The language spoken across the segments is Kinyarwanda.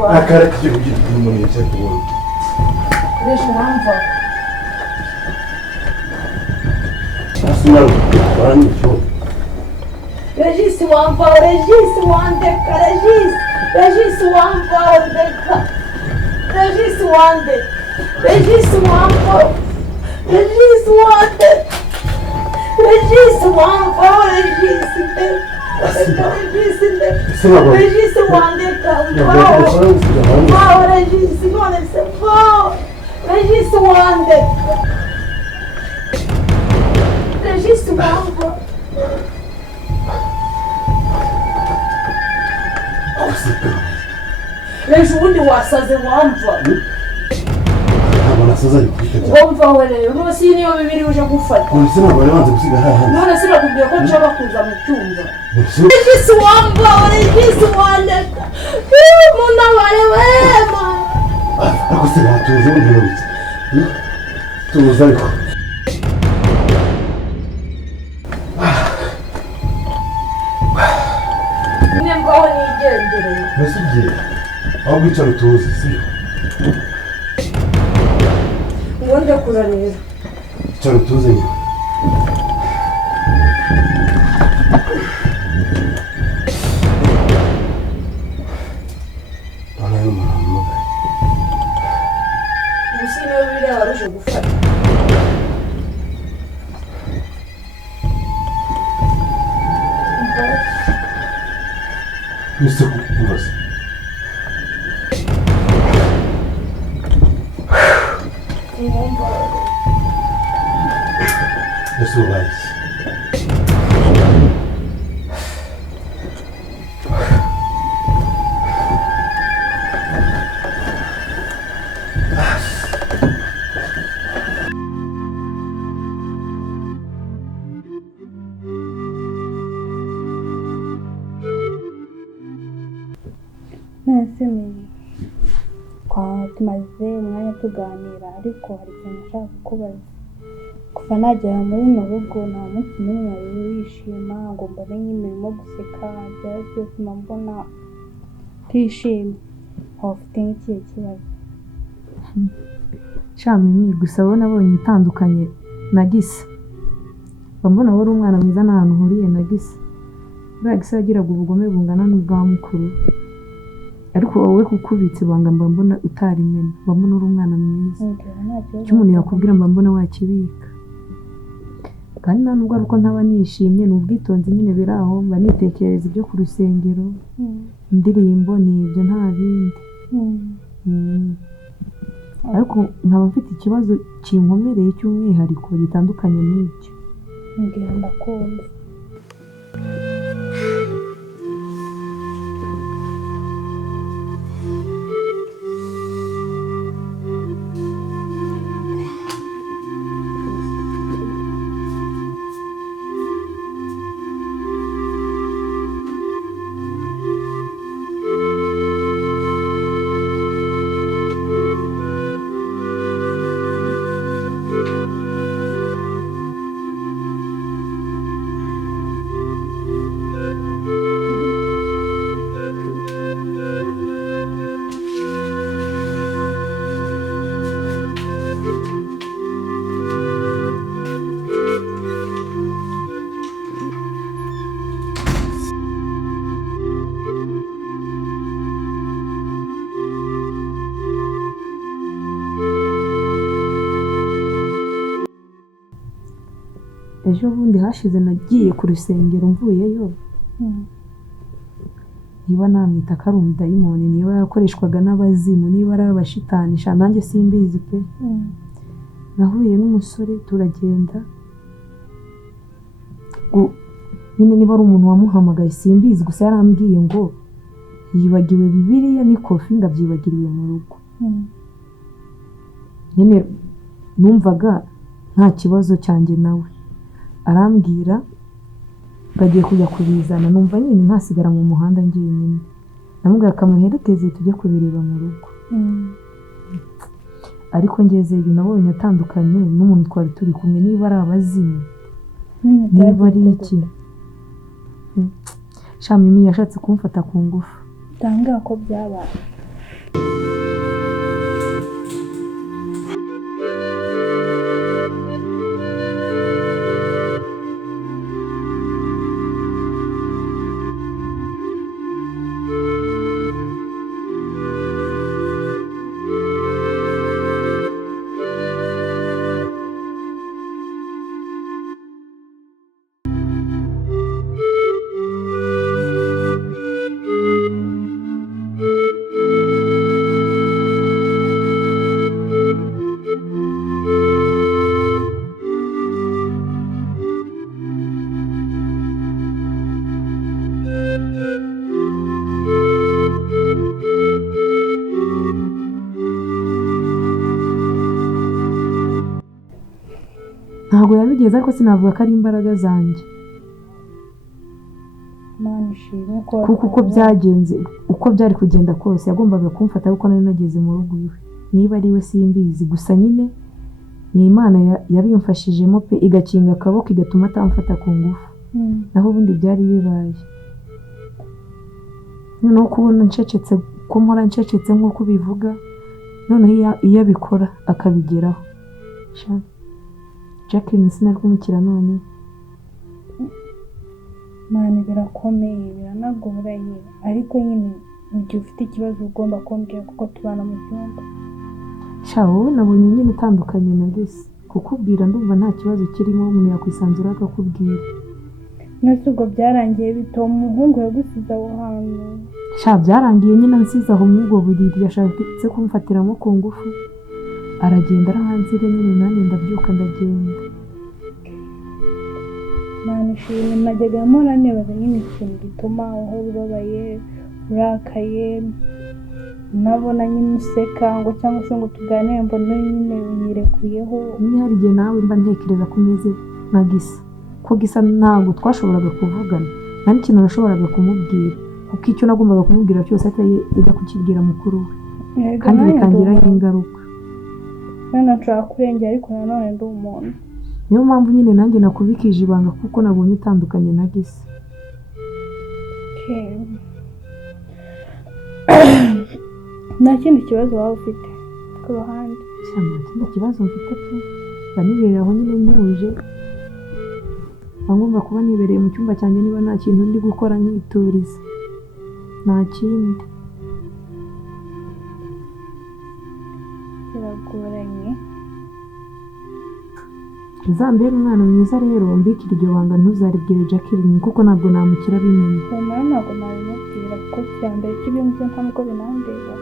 wa akara kije kugira umuntu yicaye kubona Regisi wamva asuma bani cyo Regisi wamva Regisi wandeka Regisi wamva wandeka Regisi wande Regisi wamva Regisi wande Regisi wamva Regisi Regisi wandeka Wow Regisi none se wow Regisi wandeka Regisi wamva Regisi ubundi wasaze wamva nasaza ari kwiteza wumva we rero none si niyo bibiri uje gufata polisi ntabwo bari banze gusiga hahandi none se nakubwiye ko nshaka kuza mu cyumba Regisi wamva Regisi wandeka muna wale wema ako se batuze ndabitse tuza ariko nembaho nigendere mbese ugiye aho bicara tuzi siyo ngo ndekura rero icara tuze nyine bana y'umuntu ubusi niyo bibiri waruje gufata Nise kukubaza ese ubaye tumaze umwanya tuganira ariko hari ikintu nshaka kukubaza kuva nagera muri runo rugo nta munsi n'umwe wari wishima ngo mbone nk'imirimo guseka byose mbona utishimye waba ufite nk'ikihe kibazo Shamimi gusa wowe nabonye itandukanye na Gisa mbona wari umwana mwiza n'ahantu uhuriye na Gisa buriya Gisa yagiraga ubugome bungana n'ubwa mukuru ariko wowe kukubitse ibanga mbona utarimena mbona uri umwana mwiza icyo umuntu yakubwira mbona wakibika kandi nta nubwo ari uko ntaba nishimye ni ubwitonzi nyine biri aho mba nitekereza ibyo ku rusengero indirimbo ni ibyo nta bindi ariko nkaba mfite ikibazo kinkomereye cy'umwihariko gitandukanye n'ibyo mbwira ndakumva ejo bundi hashize nagiye ku rusengero mvuyeyo niba namwita ko ari umudayimoni niba yarakoreshwaga n'abazimu niba ari abashitanisha nanjye simbizi pe nahuye n'umusore turagenda nyine niba ari umuntu wamuhamagaye simbizi gusa yarambwiye ngo yibagiwe Bibiliya n'ikofi ngo abyibagiriwe mu rugo nyine numvaga nta kibazo cyanjye nawe arambwira bagiye kujya kubizana numva nyine ntasigara mu muhanda njyenyine namubwira akamuherekeze tujye kubireba mu rugo ariko ngezeyo nabonye atandukanye n'umuntu twari turi kumwe niba ari abazimu niba ari iki Shamimi yashatse kumfata ku ngufu ndambwira ko byabaye ntabwo yabigeze ariko sinavuga ko ari imbaraga zanjye Mana ishimwe ko kuko uko byagenze uko byari kugenda kose yagombaga kumfata kuko nari nageze mu rugo iwe niba ari we simbizi gusa nyine ni Imana yabimfashijemo pe igakinga akaboko igatuma atamfata ku ngufu naho ubundi byari bibaye noneho kubona ncecetse ko mpora ncecetse nk'uko bivuga noneho iyo abikora akabigeraho Jacky sinari kumukira none Mana birakomeye biranagoranye ariko nyine igihe ufite ikibazo ugomba kumbwira kuko tubana mu cyumba wowe nabonye nyine utandukanye na Gisa kukubwira ndumva nta kibazo kirimo umuntu yakwisanzura akakubwira nese ubwo byarangiye bituma umuhungu yagusize aho hantu byarangiye nyine nsize aho mw'ubwo buriri yashatse kumfatiramo ku ngufu aragenda arahanzire nyine nanjye ndabyuka ndagenda Mana ishimwe najyaga mpora nibaza nyine ikintu gituma uhora ubabaye urakaye nabona nyine useka ngo cyangwa se ngo tuganire mbona nyine unyirekuyeho nyine hari igihe nawe mba ntekereza ko umeze nka Gisa ko Gisa ntabwo twashoboraga kuvugana nta n'ikintu nashoboraga kumubwira kuko icyo nagombaga kumubwira cyose atari ijya kukibwira mukuru we kandi bikangiraho ingaruka nshobora kurengera ariko nanone ndi umuntu niyo mpamvu nyine nanjye nakubikije ibanga kuko nabonye utandukanye na Gisa nta kindi kibazo waba ufite ku ruhande nta kindi kibazo mfite pe mba nibereye aho nyine ntuje mba ngomba kuba nibereye mu cyumba cyanjye niba nta kintu ndi gukora nkituriza nta kindi biragoranye uzambere umwana mwiza rero mbikira iryo banga ntuzaribwire Jacky kuko ntabwo namukira bimenye humura ntabwo nabimubwira kuko cyambere cy'ibyo ngibyo ntabwo binandeba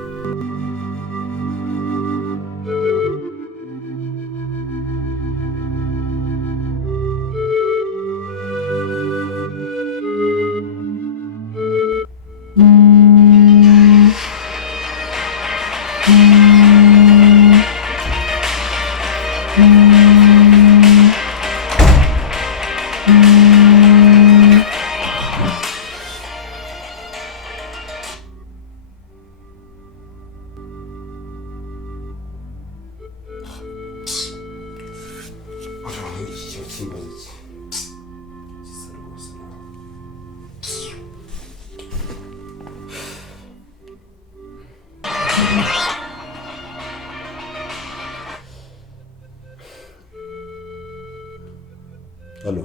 Halo.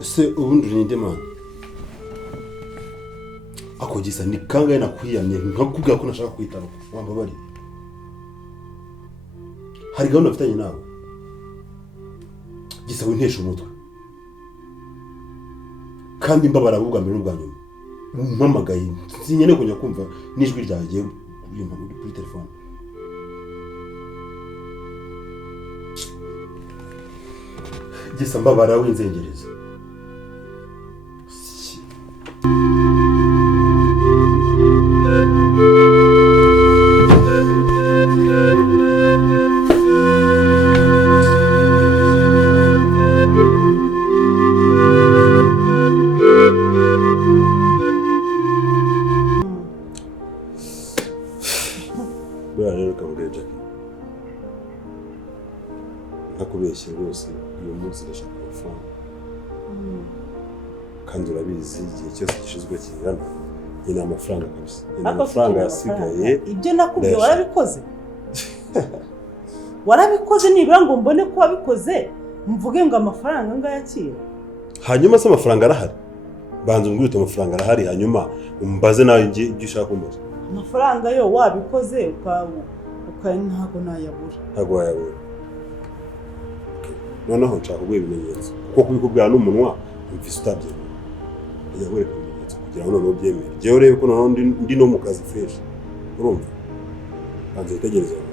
Se ubundi ninde man? Ako Gisa ni kangahe nakwiyamye nkakubwira ko nashaka kwitaba. Wamba bari. Hari gahunda mfitanye nawe. Gisa wintesha umutwe. Kandi mbabara bubwa mbere n'ubwa nyuma. Umpamagaye sinyene kujya kumva n'ijwi ryagiye kuri telefone. Gisa mbabara winzengereza. Rero kamubwira Jacky. Ntakubeshye rwose uyu munsi ndashaka amafaranga. Kandi urabizi igihe cyose gishizwe kingana nyine amafaranga kabisa. Amafaranga yasigaye. Ibyo nakubwiye warabikoze. Warabikoze nibura ngo mbone ko wabikoze mvuge ngo amafaranga ngayakira. Hanyuma se amafaranga arahari. Banze umbwire amafaranga arahari hanyuma umbaze nawe ibyo ushaka kumbaza. Amafaranga yo wabikoze ntago nayabura. Ntago wayabura. Noneho nshaka kuguha ibimenyetso kuko kubikubwira n'umunwa mfise utabyemera. Yabure ibimenyetso kugira ngo noneho byemere. Jewe urebe ko noneho ndi no mu kazi fresh. Urumva? Banze itegereza amafoto.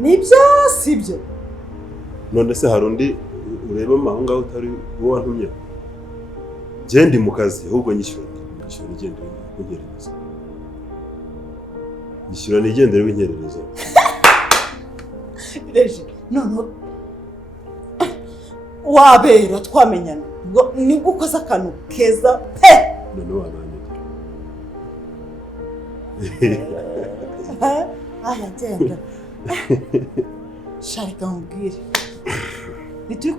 Nibyo sibyo. None se hari undi ureba aho ngaho utari wowe wantumye? je ndi mu kazi ahubwo nyishyura nigendere w'inkerereza. Nyishyura nigendere w'inkerereza. Reje none wabera twamenyana ngo nibwo ukoze akantu keza pe none wabanye. Aya genda sharika mbwire nituri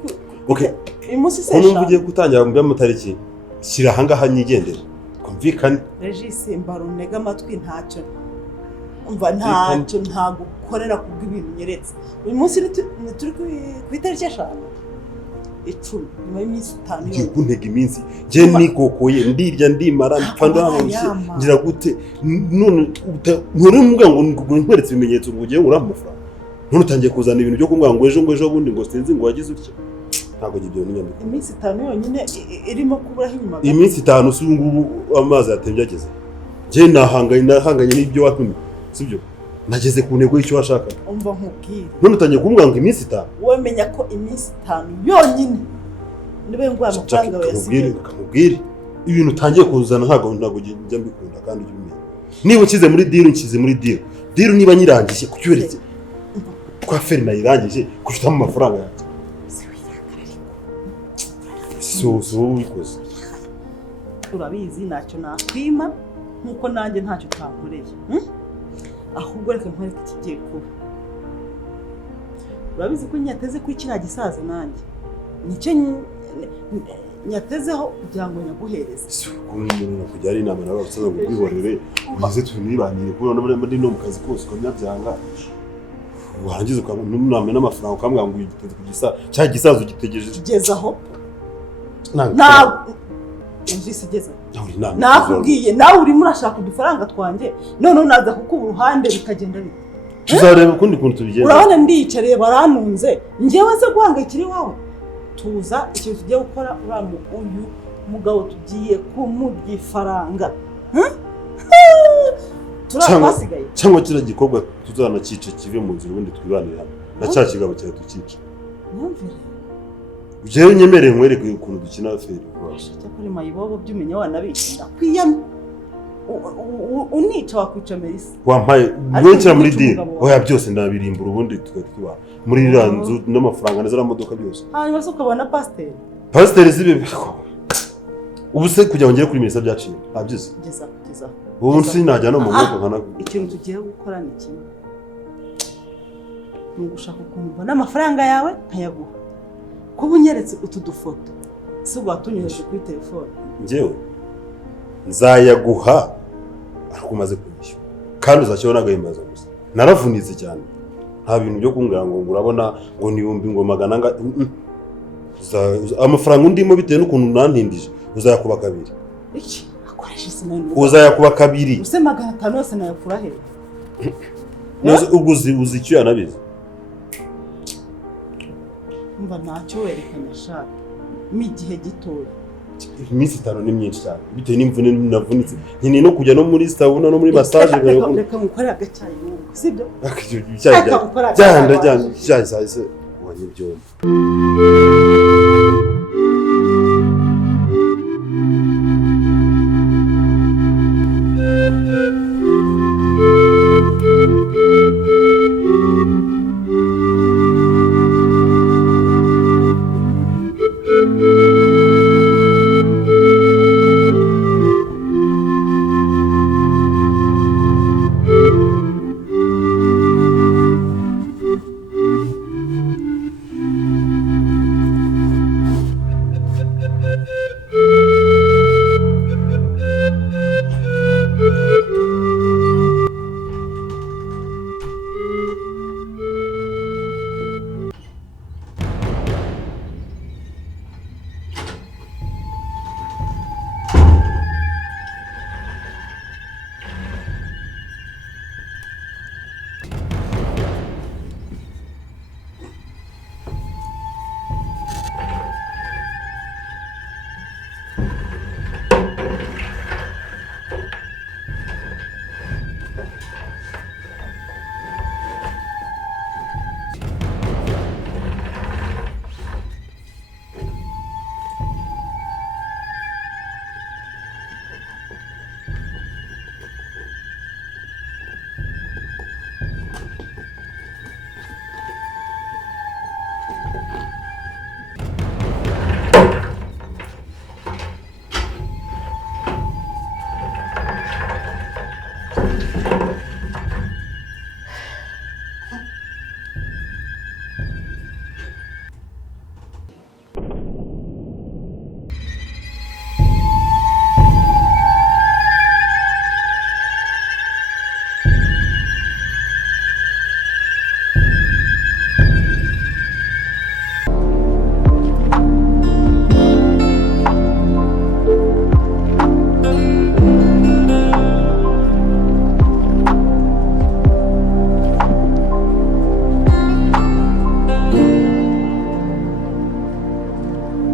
okay imusi se Umuntu ugiye gutangira mu by'amatariki shyira hangaha nyigendere kumvikane. Regisi mbarunega amatwi ntacyo umva ntacyo ntago ukorera kubw'ibintu nyeretse uyu munsi nituri ku itariki eshanu 10 nyuma y'iminsi 5 Ugiye kuntega iminsi je nikokoye ndirya ndimara mpfanda ngira gute none mbwa ngo nkweretse ibimenyetso ngo ugiye uramufra none utangiye kuzana ibintu byo kumbwa ngo ejo bundi ngo sinzi ngo wagize utyo ntago gibyo n'inyandiko. Iminsi 5 yonyine irimo kuburaho inyuma. Iminsi 5 si ngubu amazi atembye ageze. Je nahanganye n'ibyo watumye sibyo nageze ku ntego y'icyo washaka. Umva nkubwire none utangiye kumbwa ngo iminsi 5 wemenya ko iminsi 5 yonyine nibe ngo amafaranga yasigaye. Kamubwire ibintu utangiye kuzana ntago njya mbikunda kandi ujye niba ukize muri deal niba nyirangije kucyuretse kwa feri nayirangije kushitamo amafaranga yawe so wikoze urabizi ntacyo nakwima nkuko nanjye ntacyo utankoreye ahubwo reka nkwereke ikigiye kuba urabizi ko nyateze ko kiriya gisaza nanjye nicyo nyatezeho kugira ngo nyaguhereze umuntu kujya ari inama nawe usanga ngo kwihorere ugize tunibanire kubona muri no mu kazi kose ukamyabyanga warangiza ukamuna n'amafaranga ukambwa ngo ugiteze ku gisa cya gisazo gitegeje kigezaho na uzisigeza nakubwiye nawe urimo urashaka udufaranga twanjye none unaza kukuba uruhande bikagenda bite tuzareba ukundi kuntu tubigenza. Urabona ndiyicariye baranunze njyewe se guhangayikira iwawe tuza ikintu tugiye gukora uramu uyu mugabo tugiye kumurya ifaranga turabasigaye cyangwa kira gikorwa tuzanacice kive mu nzira ubundi twibanira na cya kigabo cya tucice mwumvire jewe nyemereye nkwereke ukuntu dukina aferi cyakuri mayibobo byumenya wanabikira kwiyama unica wakwica Melissa wampaye mwekera muri deal oya byose ndabirimbura ubundi tukatwiba muri ranzu n'amafaranga n'azara modoka byose hanyuma se ukabona pasiteri zibe ubu se kujya ngere kuri Melissa byaciye abyise geza ubu sinajya no mu mwuka nkana ikintu tugiye gukora ni kimwe ni ugushaka ukuntu ubona amafaranga yawe nkayaguha kuba unyeretse utu dufoto si watunyureje kuri telefone njyewe nzayaguha ariko umaze kunyishyura kandi uzashyiraho n'agahimbaza gusa naravunitse cyane nta bintu byo kumbwira ngo urabona ngo nibumbi ngo magana anga amafaranga undimo bitewe n'ukuntu nantindije uzayakuba kabiri iki akoresha sinani uzayakuba kabiri use 500 yose nayakura he ubwo uzi icyo yanabize mba ntacyo werekana shaka mu gihe gitoya iminsi 5 ni myinshi cyane bitewe n'imvune navunitse nkeneye no kujya no muri sauna no muri massage reka mukorera agacyayi n'uko sibyo cyane cyane cyane wanye byombi